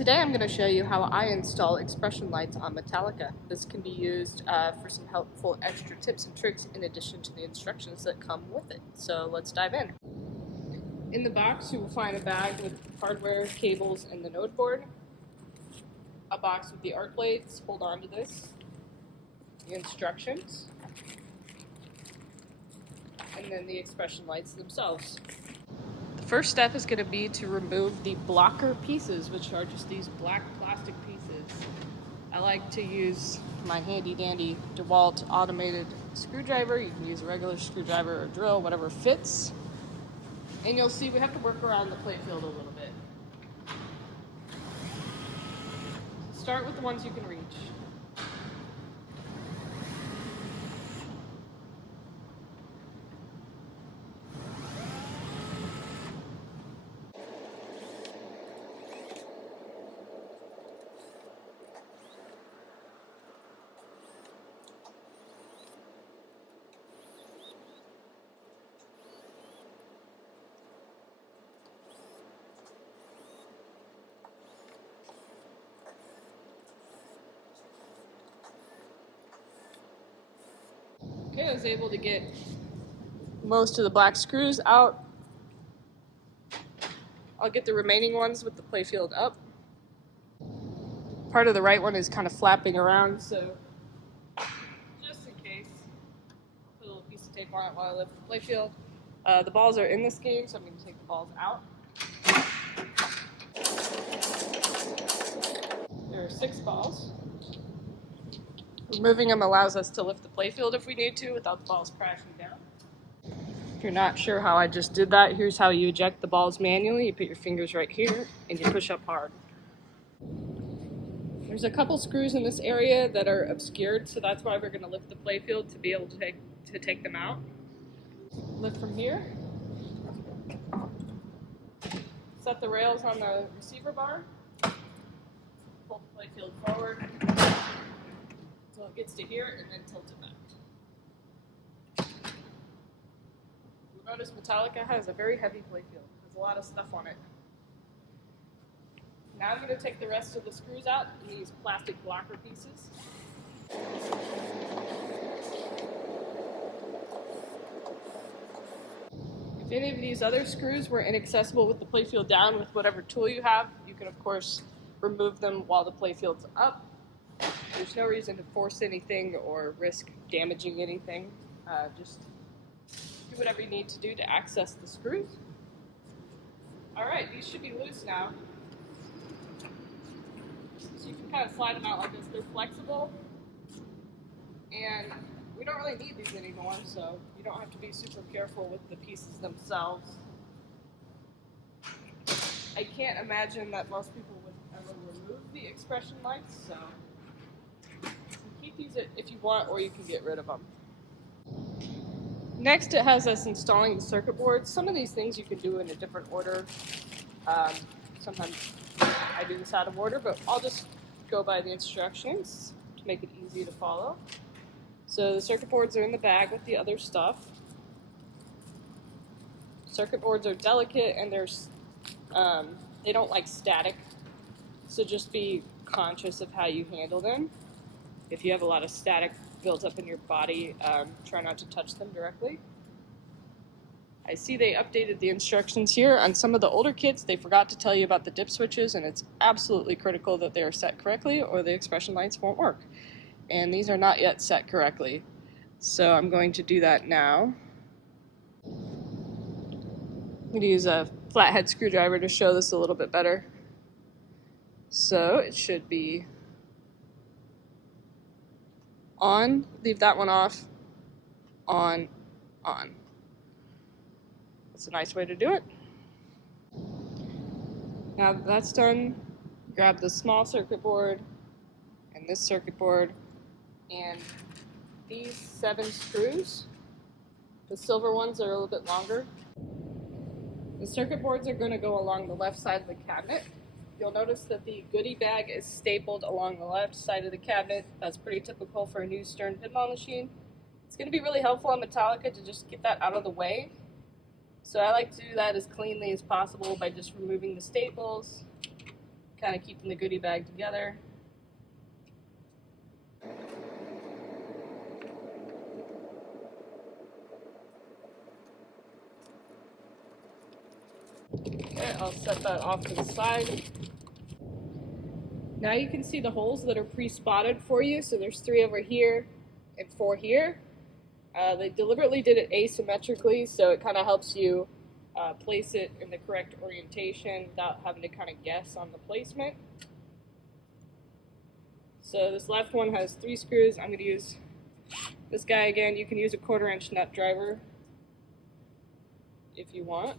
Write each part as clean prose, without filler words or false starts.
Today I'm going to show you how I install expression lights on Metallica. This can be used for some helpful extra tips and tricks in addition to the instructions that come with it. So let's dive in. In the box you will find a bag with hardware, cables, and the node board. A box with the arc blades, hold on to this, the instructions, and then the expression lights themselves. The first step is going to be to remove the blocker pieces, which are just these black plastic pieces. I like to use my handy dandy DeWalt automated screwdriver. You can use a regular screwdriver or drill, whatever fits. And you'll see we have to work around the playfield a little bit. Start with the ones you can reach. Okay, I was able to get most of the black screws out. I'll get the remaining ones with the playfield up. Part of the right one is kind of flapping around, so just in case, put a little piece of tape on it while I lift the playfield. The balls are in this game, so I'm going to take the balls out. There are 6 balls. Removing them allows us to lift the playfield if we need to without the balls crashing down. If you're not sure how I just did that, here's how you eject the balls manually. You put your fingers right here and you push up hard. There's a couple screws in this area that are obscured, so that's why we're going to lift the playfield to be able to take them out. Lift from here. Set the rails on the receiver bar. Pull the playfield forward until it gets to here, and then tilt it back. You'll notice Metallica has a very heavy playfield. There's a lot of stuff on it. Now I'm going to take the rest of the screws out in these plastic blocker pieces. If any of these other screws were inaccessible with the playfield down with whatever tool you have, you can of course remove them while the playfield's up. There's no reason to force anything or risk damaging anything. Just do whatever you need to do to access the screws. Alright, these should be loose now. So you can kind of slide them out like this. They're flexible, and we don't really need these anymore, so you don't have to be super careful with the pieces themselves. I can't imagine that most people would ever remove the expression lights, so you can keep these if you want, or you can get rid of them. Next, it has us installing the circuit boards. Some of these things you can do in a different order. Sometimes I do this out of order, but I'll just go by the instructions to make it easy to follow. So the circuit boards are in the bag with the other stuff. Circuit boards are delicate and they don't like static, so just be conscious of how you handle them. If you have a lot of static built up in your body, try not to touch them directly. I see they updated the instructions here. On some of the older kits, they forgot to tell you about the dip switches, and it's absolutely critical that they are set correctly or the expression lights won't work. And these are not yet set correctly. So I'm going to do that now. I'm going to use a flathead screwdriver to show this a little bit better. So it should be on, leave that one off, on, on. That's a nice way to do it. Now that that's done, grab the small circuit board and this circuit board and these 7 screws. The silver ones are a little bit longer. The circuit boards are going to go along the left side of the cabinet. You'll notice that the goodie bag is stapled along the left side of the cabinet. That's pretty typical for a new Stern pinball machine. It's going to be really helpful on Metallica to just get that out of the way. So I like to do that as cleanly as possible by just removing the staples, kind of keeping the goodie bag together. Okay, I'll set that off to the side. Now you can see the holes that are pre-spotted for you. So there's 3 over here and 4 here. They deliberately did it asymmetrically, so it kind of helps you place it in the correct orientation without having to kind of guess on the placement. So this left one has 3 screws. I'm going to use this guy again. You can use a 1/4 inch nut driver if you want.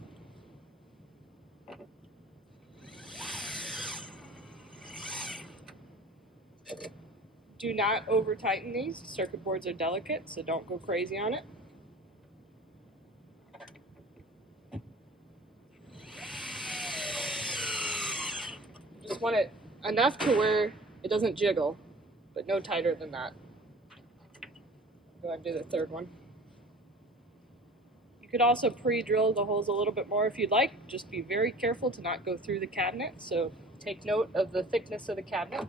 Do not over tighten these. Circuit boards are delicate, so don't go crazy on it. Just want it enough to where it doesn't jiggle, but no tighter than that. Go ahead and do the 3rd one. You could also pre-drill the holes a little bit more if you'd like. Just be very careful to not go through the cabinet, so take note of the thickness of the cabinet.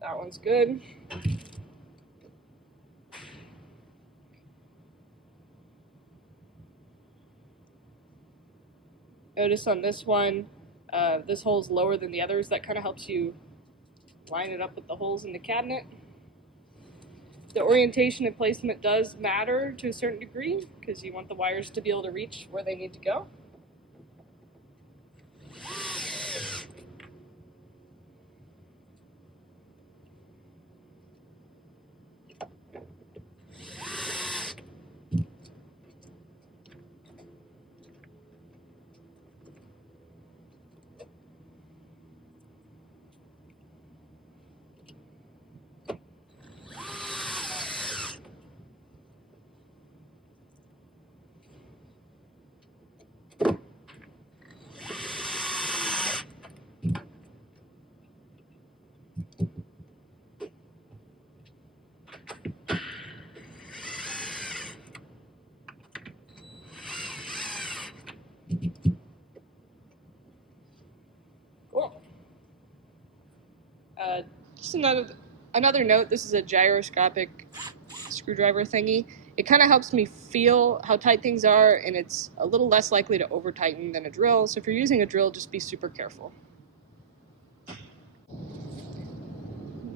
That one's good. Notice on this one, this hole's lower than the others. That kind of helps you line it up with the holes in the cabinet. The orientation and placement does matter to a certain degree because you want the wires to be able to reach where they need to go. Cool. Just another note, this is a gyroscopic screwdriver thingy. It kind of helps me feel how tight things are, and it's a little less likely to over tighten than a drill. So if you're using a drill, just be super careful.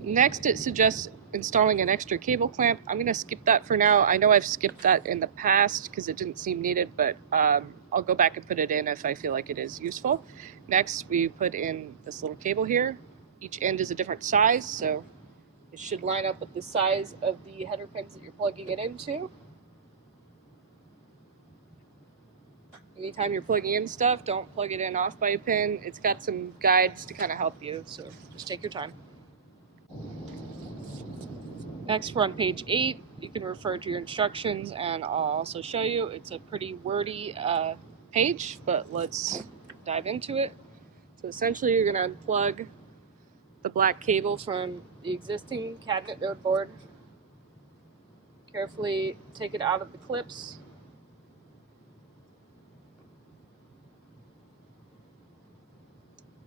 Next, it suggests installing an extra cable clamp. I'm going to skip that for now. I know I've skipped that in the past because it didn't seem needed, but I'll go back and put it in if I feel like it is useful. Next, we put in this little cable here. Each end is a different size, so it should line up with the size of the header pins that you're plugging it into. Anytime you're plugging in stuff, don't plug it in off by a pin. It's got some guides to kind of help you, so just take your time. Next, we're on page 8. You can refer to your instructions, and I'll also show you. It's a pretty wordy page, but let's dive into it. So essentially, you're going to unplug the black cable from the existing cabinet node board. Carefully take it out of the clips.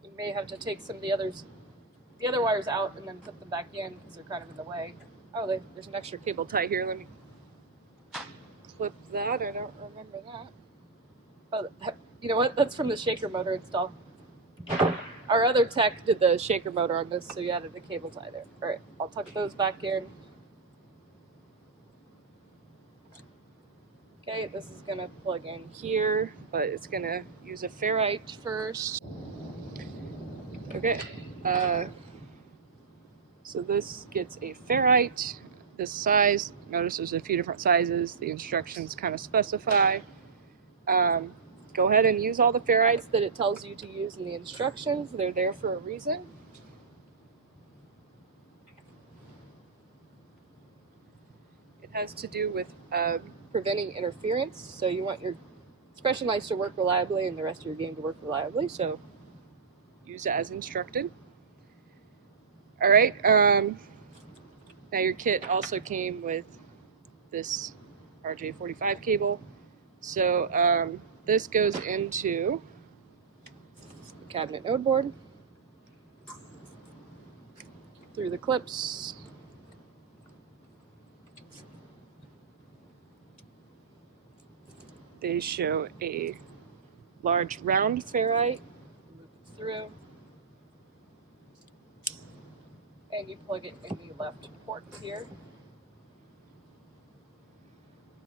You may have to take some of the other wires out and then put them back in because they're kind of in the way. Oh, there's an extra cable tie here. Let me clip that. I don't remember that. Oh, you know what? That's from the shaker motor install. Our other tech did the shaker motor on this, so you added a cable tie there. All right, I'll tuck those back in. Okay, this is going to plug in here, but it's going to use a ferrite first. Okay, so this gets a ferrite, this size. Notice there's a few different sizes. The instructions kind of specify. Go ahead and use all the ferrites that it tells you to use in the instructions. They're there for a reason. It has to do with preventing interference. So you want your expression lights to work reliably and the rest of your game to work reliably. So use it as instructed. All right. Now your kit also came with this RJ45 cable. So this goes into the cabinet node board through the clips. They show a large round ferrite, move it through, and you plug it in the left port here.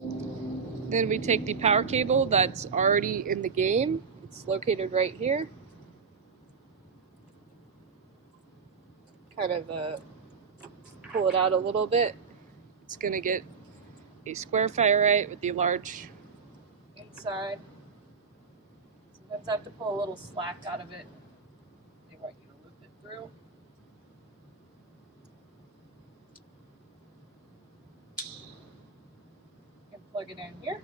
Then we take the power cable that's already in the game. It's located right here. Kind of pull it out a little bit. It's going to get a square ferrite with the large inside. Sometimes I have to pull a little slack out of it. They want you to loop it through. And plug it in here.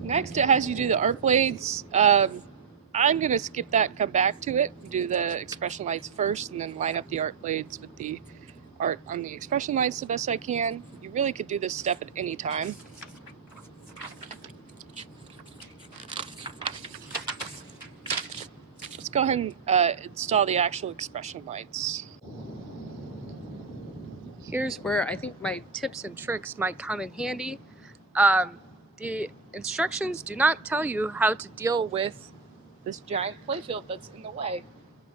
Next, it has you do the art blades. I'm going to skip that and come back to it. Do the expression lights first and then line up the art blades with the art on the expression lights the best I can. You really could do this step at any time. Let's go ahead and install the actual expression lights. Here's where I think my tips and tricks might come in handy. The instructions do not tell you how to deal with this giant playfield that's in the way.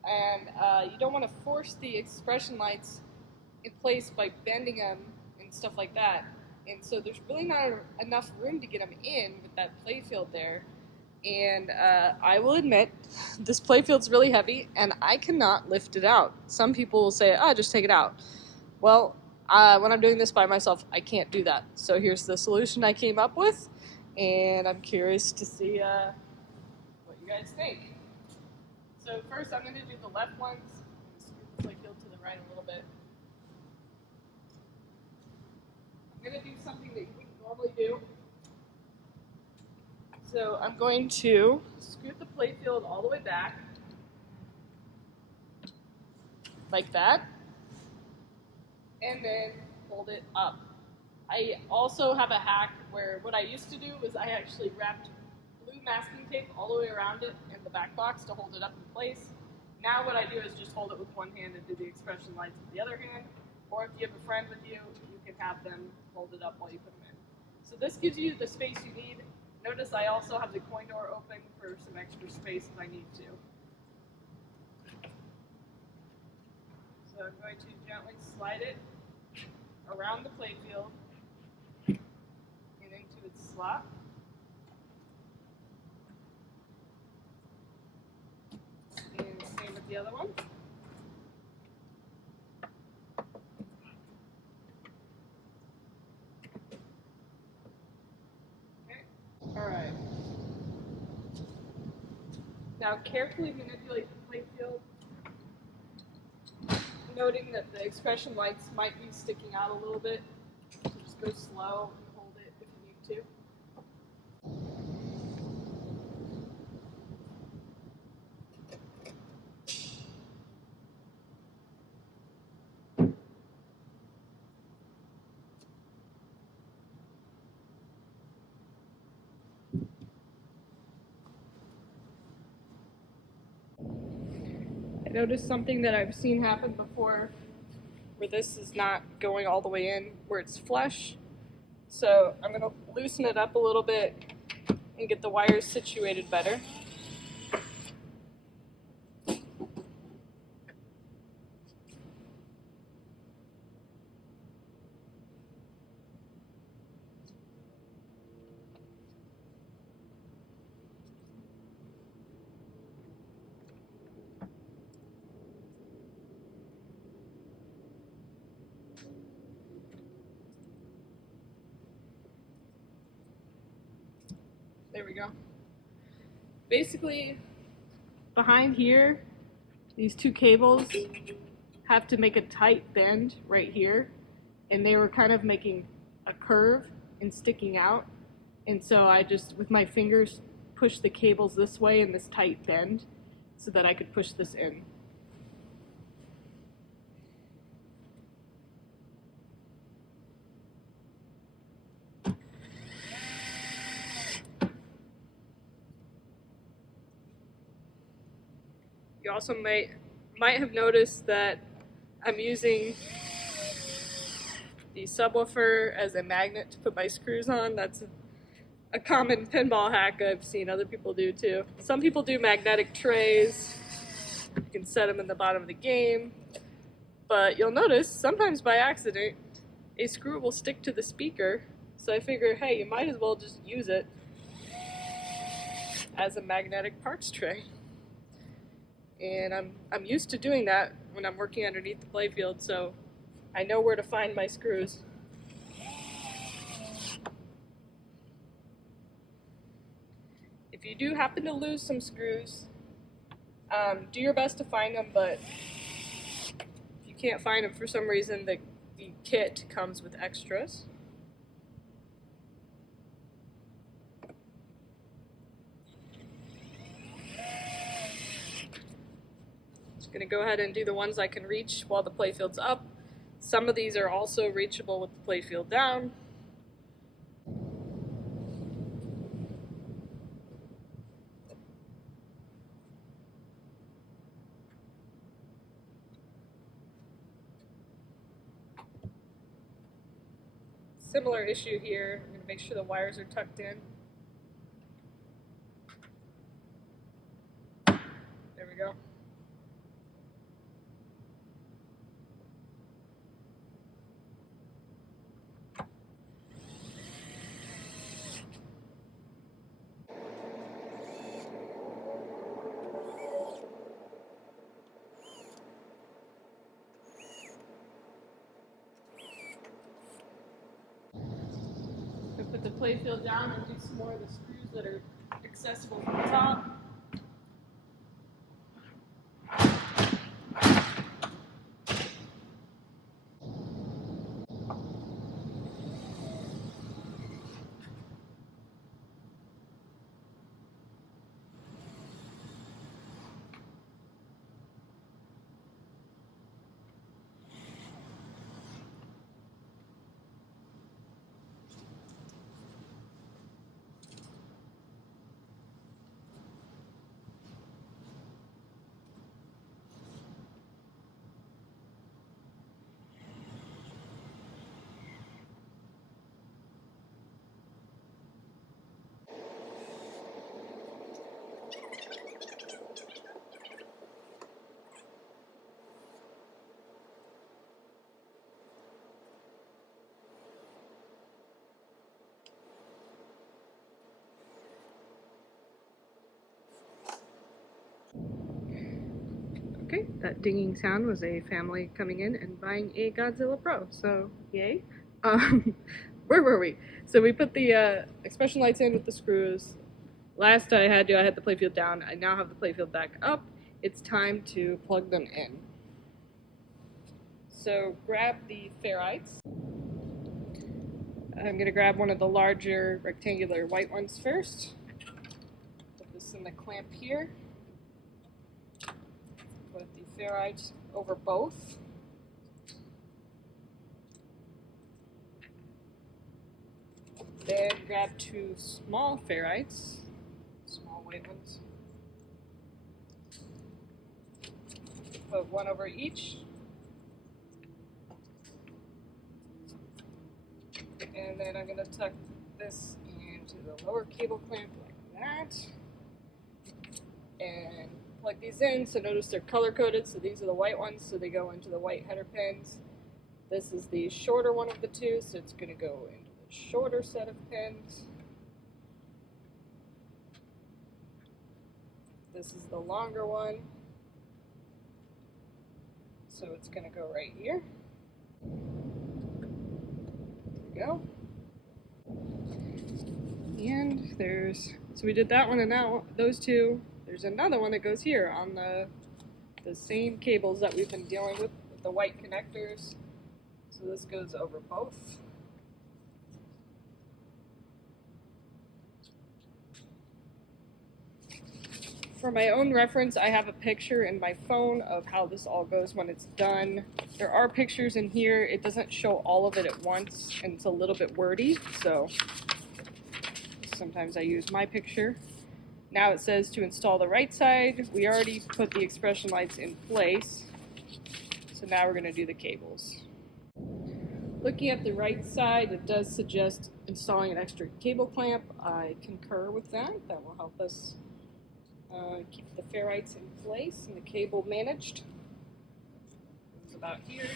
And you don't want to force the expression lights in place by bending them and stuff like that. And so there's really not enough room to get them in with that playfield there. And I will admit, this playfield's really heavy and I cannot lift it out. Some people will say, oh, just take it out. Well, when I'm doing this by myself, I can't do that. So here's the solution I came up with, and I'm curious to see what you guys think. So first I'm going to do the left ones. Scoot the playfield to the right a little bit. I'm going to do something that you wouldn't normally do. So I'm going to scoot the playfield all the way back, like that, and then hold it up. I also have a hack where what I used to do was I actually wrapped blue masking tape all the way around it in the back box to hold it up in place. Now what I do is just hold it with one hand and do the expression lights with the other hand, or if you have a friend with you, you can have them hold it up while you put them in. So this gives you the space you need. Notice I also have the coin door open for some extra space if I need to. So I'm going to gently slide it around the playfield and into its slot. And same with the other one. Okay. All right. Now carefully manipulate the playfield, noting that the expression lights might be sticking out a little bit. So just go slow and hold it if you need to. I noticed something that I've seen happen before where this is not going all the way in where it's flush. So I'm going to loosen it up a little bit and get the wires situated better. There we go. Basically, behind here, these two cables have to make a tight bend right here, and they were kind of making a curve and sticking out. And so I just, with my fingers, pushed the cables this way in this tight bend so that I could push this in. You also might have noticed that I'm using the subwoofer as a magnet to put my screws on. That's a common pinball hack I've seen other people do too. Some people do magnetic trays. You can set them in the bottom of the game. But you'll notice, sometimes by accident, a screw will stick to the speaker. So I figure, hey, you might as well just use it as a magnetic parts tray. And I'm used to doing that when I'm working underneath the playfield, so I know where to find my screws. If you do happen to lose some screws, do your best to find them, but if you can't find them for some reason, the kit comes with extras. Just going to go ahead and do the ones I can reach while the playfield's up. Some of these are also reachable with the playfield down. Similar issue here. I'm going to make sure the wires are tucked in. There we go. Put the playfield down and do some more of the screws that are accessible from the top. Okay, that dinging sound was a family coming in and buying a Godzilla Pro, so yay. Where were we? So we put the expression lights in with the screws. Last I had the playfield down. I now have the playfield back up. It's time to plug them in. So grab the ferrites. I'm going to grab one of the larger rectangular white ones first. Put this in the clamp here. Put the ferrite over both. Then grab two small ferrites, small white ones. Put one over each. And then I'm going to tuck this into the lower cable clamp like that. And plug these in. So notice they're color coded. So these are the white ones, so they go into the white header pins. This is the shorter one of the two, so it's going to go into the shorter set of pins. This is the longer one, so it's going to go right here. There we go. And so we did that one and now those two. There's another one that goes here on the same cables that we've been dealing with the white connectors. So this goes over both. For my own reference, I have a picture in my phone of how this all goes when it's done. There are pictures in here. It doesn't show all of it at once, and it's a little bit wordy, so sometimes I use my picture. Now it says to install the right side. We already put the expression lights in place, so now we're going to do the cables. Looking at the right side, it does suggest installing an extra cable clamp. I concur with that. That will help us keep the ferrites in place and the cable managed. It's about here.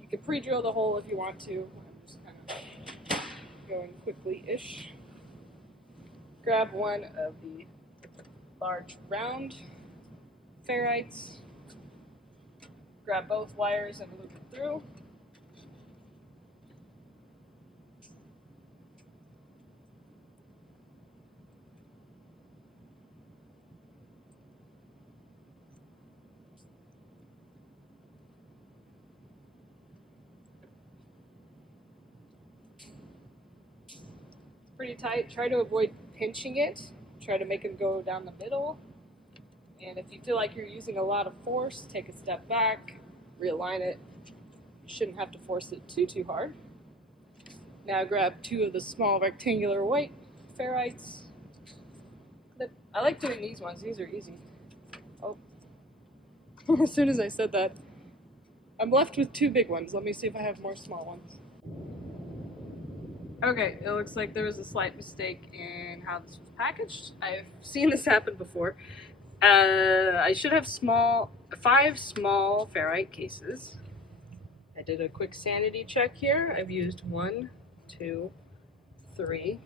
You can pre-drill the hole if you want to. I'm just kind of going quickly-ish. Grab one of the large round ferrites. Grab both wires and loop it through. Pretty tight. Try to avoid pinching it. Try to make them go down the middle. And if you feel like you're using a lot of force, take a step back, realign it. You shouldn't have to force it too hard. Now grab two of the small rectangular white ferrites. I like doing these ones. These are easy. Oh, as soon as I said that, I'm left with two big ones. Let me see if I have more small ones. Okay, it looks like there was a slight mistake in how this was packaged. I've seen this happen before. I should have 5 small ferrite cases. I did a quick sanity check here. I've used 1, 2, 3,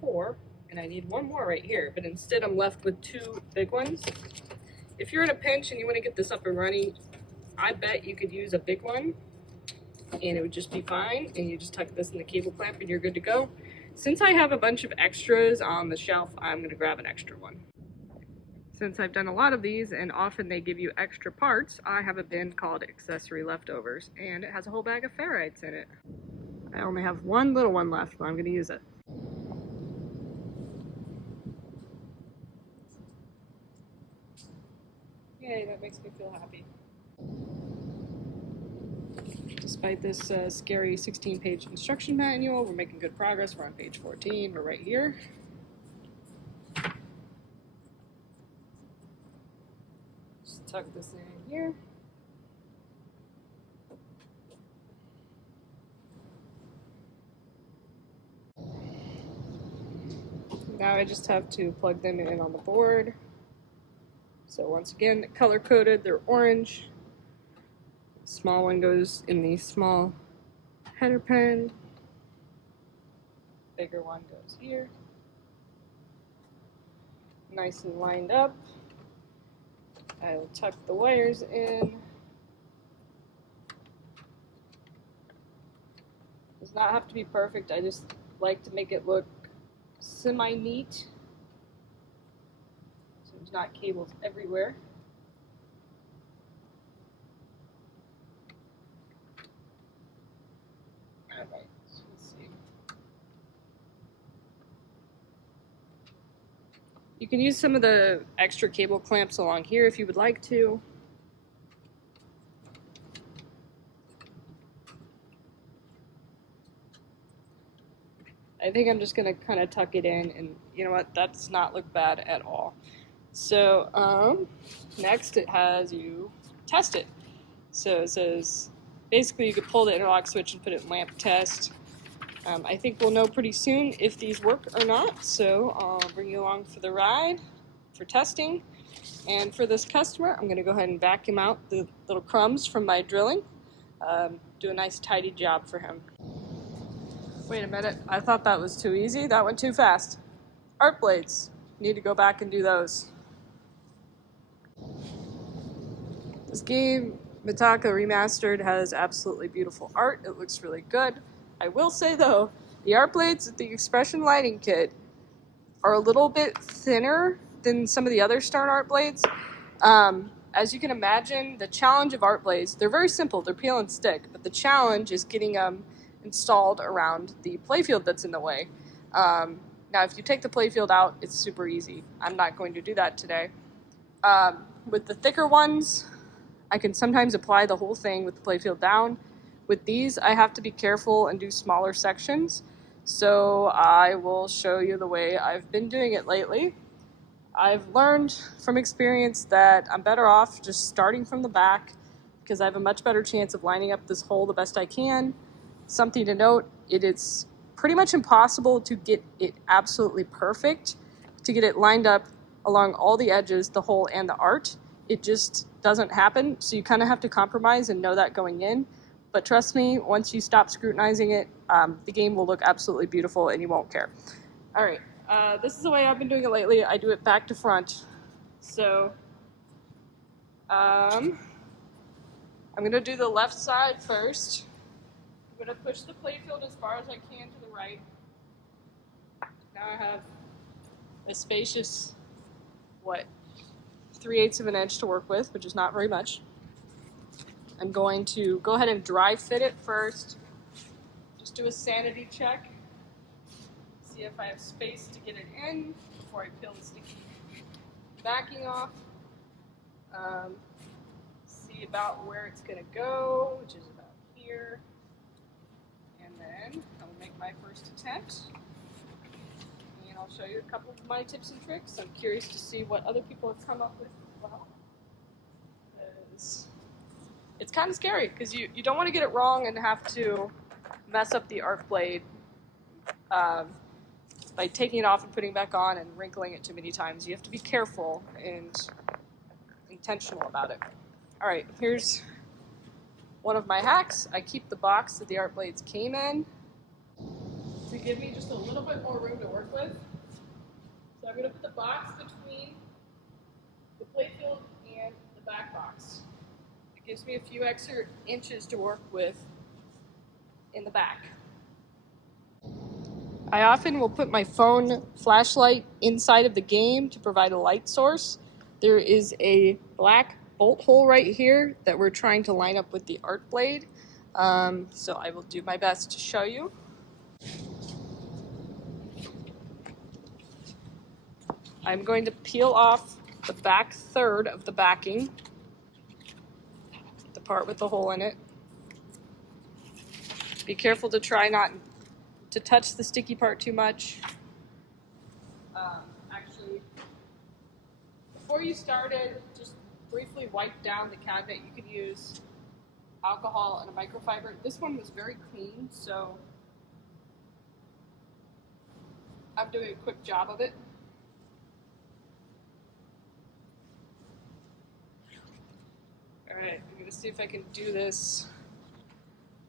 4, and I need one more right here, but instead I'm left with 2 big ones. If you're in a pinch and you want to get this up and running, I bet you could use a big one and it would just be fine, and you just tuck this in the cable clamp and you're good to go. Since I have a bunch of extras on the shelf, I'm going to grab an extra one. Since I've done a lot of these and often they give you extra parts, I have a bin called accessory leftovers, and it has a whole bag of ferrites in it. I only have one little one left, but I'm going to use it. Yay, that makes me feel happy. Despite this scary 16-page instruction manual, we're making good progress. We're on page 14. We're right here. Just tuck this in here. Now I just have to plug them in on the board. So once again, color-coded, they're orange. Small one goes in the small header pen. Bigger one goes here. Nice and lined up. I will tuck the wires in. Does not have to be perfect. I just like to make it look semi-neat, so there's not cables everywhere. Alright, so let's see. You can use some of the extra cable clamps along here if you would like to. I think I'm just going to kind of tuck it in, and you know what, that does not look bad at all. So next it has you test it. So it says, basically you could pull the interlock switch and put it in lamp test. I think we'll know pretty soon if these work or not, so I'll bring you along for the ride for testing. And for this customer, I'm going to go ahead and vacuum out the little crumbs from my drilling. Do a nice tidy job for him. Wait a minute, I thought that was too easy. That went too fast. Art blades. Need to go back and do those. This game, Metallica Remastered, has absolutely beautiful art. It looks really good. I will say though, the art blades at the Expression lighting kit are a little bit thinner than some of the other Stern art blades. As you can imagine, the challenge of art blades, they're very simple, they're peel and stick, but the challenge is getting them installed around the playfield that's in the way. Now if you take the playfield out, it's super easy. I'm not going to do that today. With the thicker ones, I can sometimes apply the whole thing with the playfield down. With these, I have to be careful and do smaller sections. So I will show you the way I've been doing it lately. I've learned from experience that I'm better off just starting from the back because I have a much better chance of lining up this hole the best I can. Something to note, it is pretty much impossible to get it absolutely perfect, to get it lined up along all the edges, the hole and the art. It just doesn't happen, so you kind of have to compromise and know that going in. But trust me, once you stop scrutinizing it, the game will look absolutely beautiful and you won't care. All right, this is the way I've been doing it lately. I do it back to front. So I'm gonna do the left side first. I'm gonna push the playfield as far as I can to the right. Now I have a spacious, 3/8 of an inch to work with, which is not very much. I'm going to go ahead and dry fit it first. Just do a sanity check. See if I have space to get it in before I peel the sticky backing off. See about where it's gonna go, which is about here. And then I'll make my first attempt. And I'll show you a couple of my tips and tricks. I'm curious to see what other people have come up with as well. It's kind of scary because you don't want to get it wrong and have to mess up the arc blade by taking it off and putting it back on and wrinkling it too many times. You have to be careful and intentional about it. All right, here's one of my hacks. I keep the box that the art blades came in to give me just a little bit more room to work with. So I'm going to put the box between the playfield and the back box. It gives me a few extra inches to work with in the back. I often will put my phone flashlight inside of the game to provide a light source. There is a black bolt hole right here that we're trying to line up with the art blade. So I will do my best to show you. I'm going to peel off the back third of the backing, the part with the hole in it. Be careful to try not to touch the sticky part too much. Actually, before you started, just briefly wipe down the cabinet. You can use alcohol and a microfiber. This one was very clean, so I'm doing a quick job of it. Alright, I'm going to see if I can do this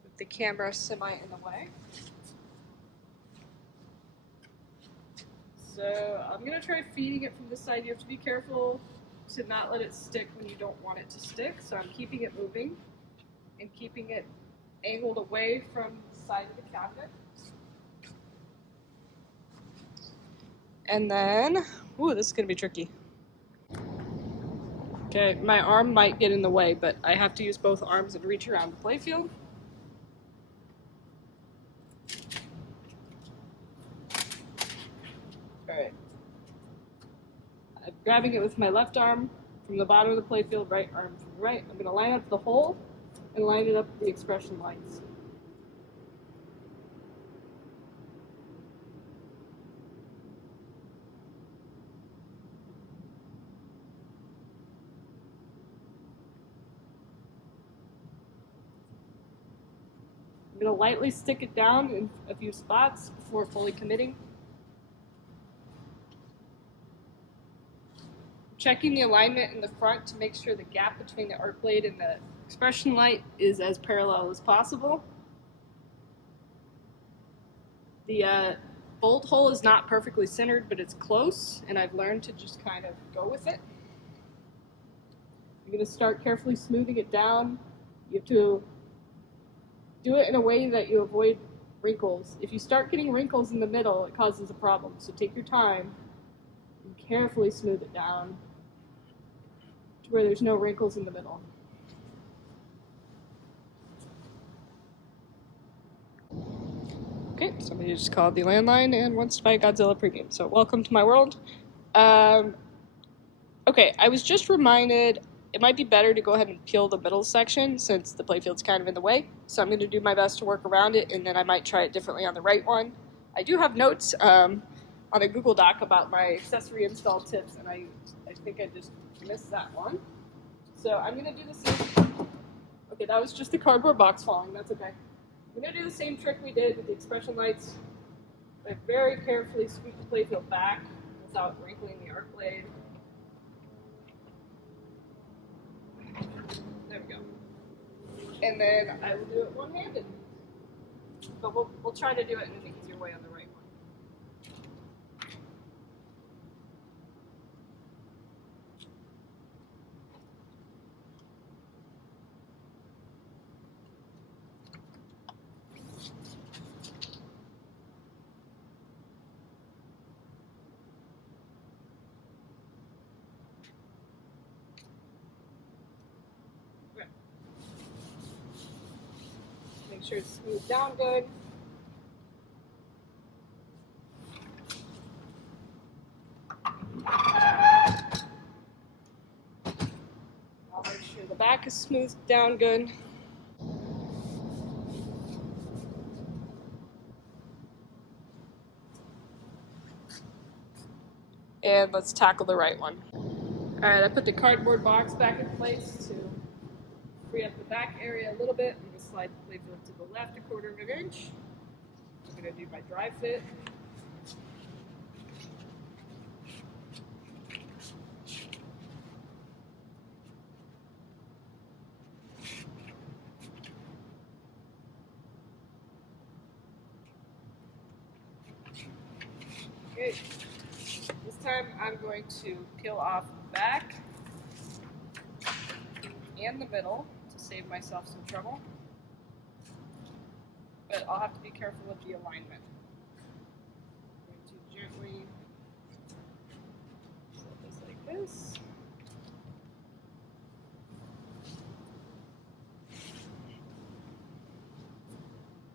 with the camera semi in the way. So I'm going to try feeding it from this side. You have to be careful to not let it stick when you don't want it to stick. So I'm keeping it moving and keeping it angled away from the side of the cabinet. And then, ooh, this is going to be tricky. Okay, my arm might get in the way, but I have to use both arms and reach around the playfield. Alright. I'm grabbing it with my left arm from the bottom of the playfield, right arm from the right. I'm going to line up the hole and line it up with the expression lines. I'm going to lightly stick it down in a few spots before fully committing. Checking the alignment in the front to make sure the gap between the art blade and the expression light is as parallel as possible. The bolt hole is not perfectly centered, but it's close, and I've learned to just kind of go with it. You're going to start carefully smoothing it down. You have to do it in a way that you avoid wrinkles. If you start getting wrinkles in the middle, it causes a problem. So take your time and carefully smooth it down to where there's no wrinkles in the middle. Okay, somebody just called the landline and wants to buy a Godzilla pregame. So welcome to my world. Okay, I was just reminded it might be better to go ahead and peel the middle section since the playfield's kind of in the way. So I'm going to do my best to work around it, and then I might try it differently on the right one. I do have notes on a Google Doc about my accessory install tips, and I think I just missed that one. So I'm going to do the same. Okay, that was just the cardboard box falling. That's okay. I'm going to do the same trick we did with the expression lights. I very carefully sweep the playfield back without wrinkling the arc blade. There we go. And then I will do it one-handed. But we'll try to do it in an easier way on the right one. Okay. Make sure it's smoothed down good. I'll make sure the back is smoothed down good. And let's tackle the right one. Alright, I put the cardboard box back in place to free up the back area a little bit. I'm going to slide the playfield to the left 1/4 of an inch. I'm going to do my dry fit. Okay. This time I'm going to peel off the back and the middle to save myself some trouble. But I'll have to be careful with the alignment. I'm going to gently set this like this.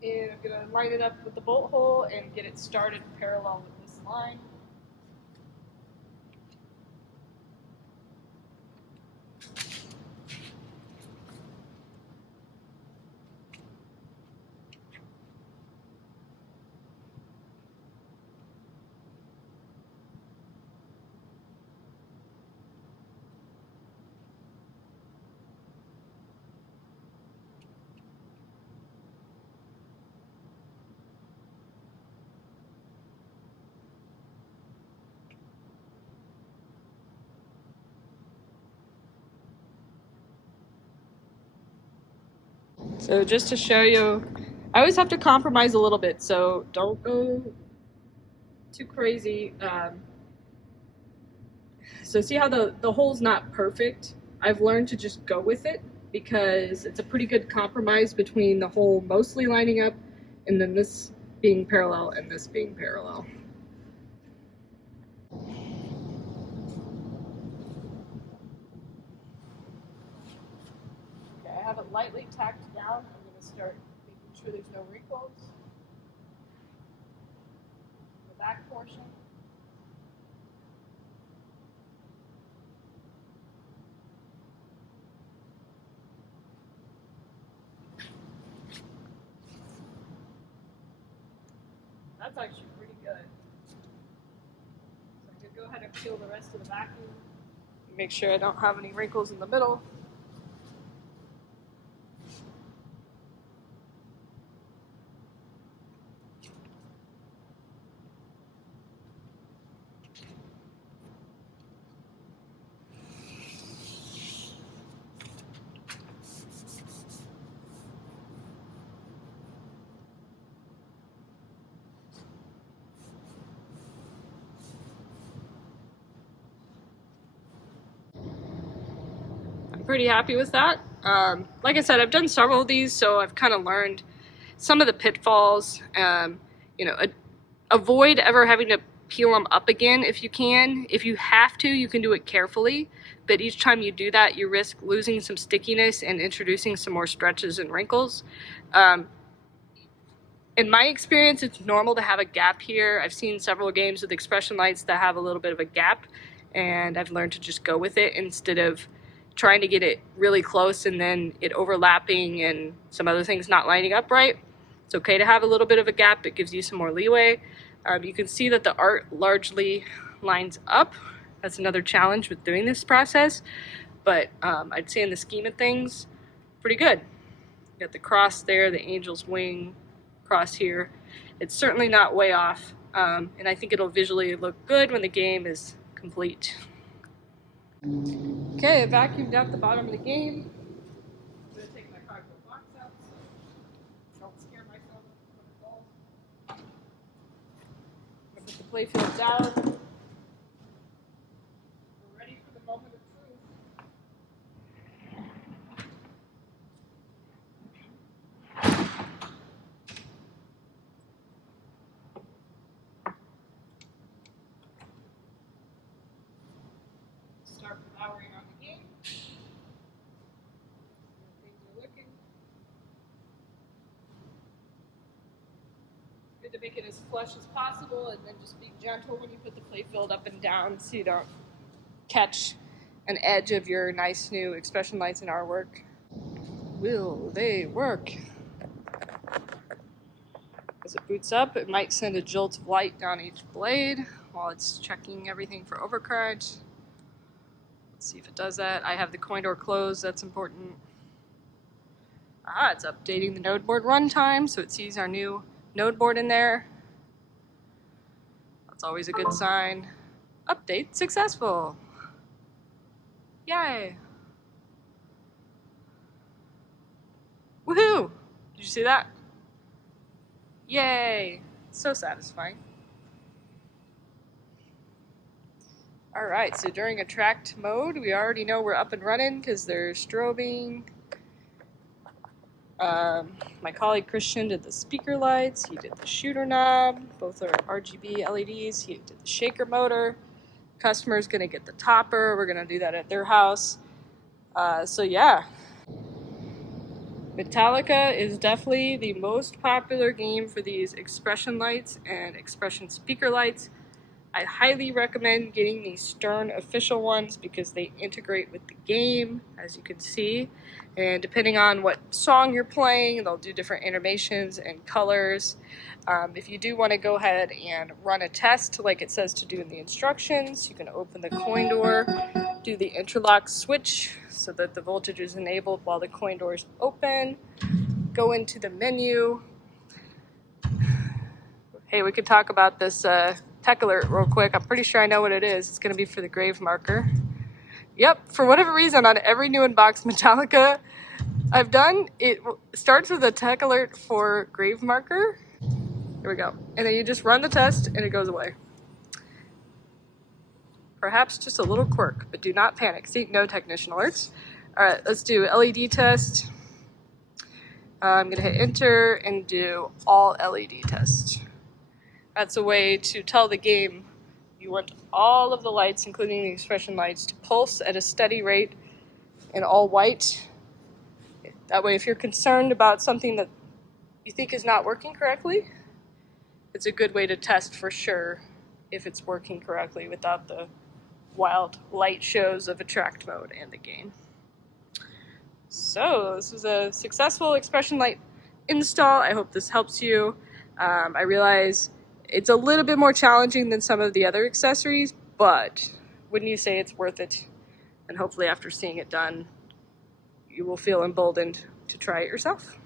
And I'm going to line it up with the bolt hole and get it started parallel with this line. So just to show you, I always have to compromise a little bit, so don't go too crazy. So see how the hole's not perfect? I've learned to just go with it because it's a pretty good compromise between the hole mostly lining up and then this being parallel and this being parallel. Okay, I have it lightly tacked down. I'm going to start making sure there's no wrinkles. The back portion. That's actually pretty good. So I'm going to go ahead and peel the rest of the backing. Make sure I don't have any wrinkles in the middle. Pretty happy with that. Like I said, I've done several of these, so I've kind of learned some of the pitfalls. Avoid ever having to peel them up again if you can. If you have to, you can do it carefully, but each time you do that, you risk losing some stickiness and introducing some more stretches and wrinkles. In my experience, it's normal to have a gap here. I've seen several games with expression lights that have a little bit of a gap, and I've learned to just go with it instead of trying to get it really close and then it overlapping and some other things not lining up right. It's okay to have a little bit of a gap. It gives you some more leeway. You can see that the art largely lines up. That's another challenge with doing this process, but I'd say in the scheme of things, pretty good. You got the cross there, the angel's wing cross here. It's certainly not way off, and I think it'll visually look good when the game is complete. Okay, I vacuumed out the bottom of the game. I'm going to take my cardboard box out so don't scare myself when it falls. I'm going to put the playfield down. We're ready for the moment of truth. Start powering on the game. Things are looking. Good to make it as flush as possible, and then just be gentle when you put the playfield up and down so you don't catch an edge of your nice new expression lights and artwork. Will they work? As it boots up, it might send a jolt of light down each blade while it's checking everything for overcurrent. Let's see if it does that. I have the coin door closed, that's important. It's updating the node board runtime, so it sees our new node board in there. That's always a good sign. Update successful. Yay. Woohoo! Did you see that? Yay! So satisfying. Alright, so during attract mode, we already know we're up and running because there's strobing. My colleague Christian did the speaker lights, he did the shooter knob, both are RGB LEDs, he did the shaker motor. Customer's gonna get the topper, we're gonna do that at their house. So yeah. Metallica is definitely the most popular game for these expression lights and expression speaker lights. I highly recommend getting these Stern official ones because they integrate with the game, as you can see. And depending on what song you're playing, they'll do different animations and colors. If you do want to go ahead and run a test like it says to do in the instructions, you can open the coin door, do the interlock switch so that the voltage is enabled while the coin door is open. Go into the menu. Hey, we could talk about this tech alert real quick. I'm pretty sure I know what it is. It's going to be for the grave marker. Yep, for whatever reason, on every new Unbox Metallica I've done, it starts with a tech alert for grave marker. Here we go. And then you just run the test and it goes away. Perhaps just a little quirk, but do not panic. See, no technician alerts. All right, let's do LED test. I'm going to hit enter and do all LED test. That's a way to tell the game you want all of the lights, including the expression lights, to pulse at a steady rate in all white. That way, if you're concerned about something that you think is not working correctly, it's a good way to test for sure if it's working correctly without the wild light shows of attract mode and the game. So this was a successful expression light install. I hope this helps you. I realize it's a little bit more challenging than some of the other accessories, but wouldn't you say it's worth it? And hopefully after seeing it done, you will feel emboldened to try it yourself.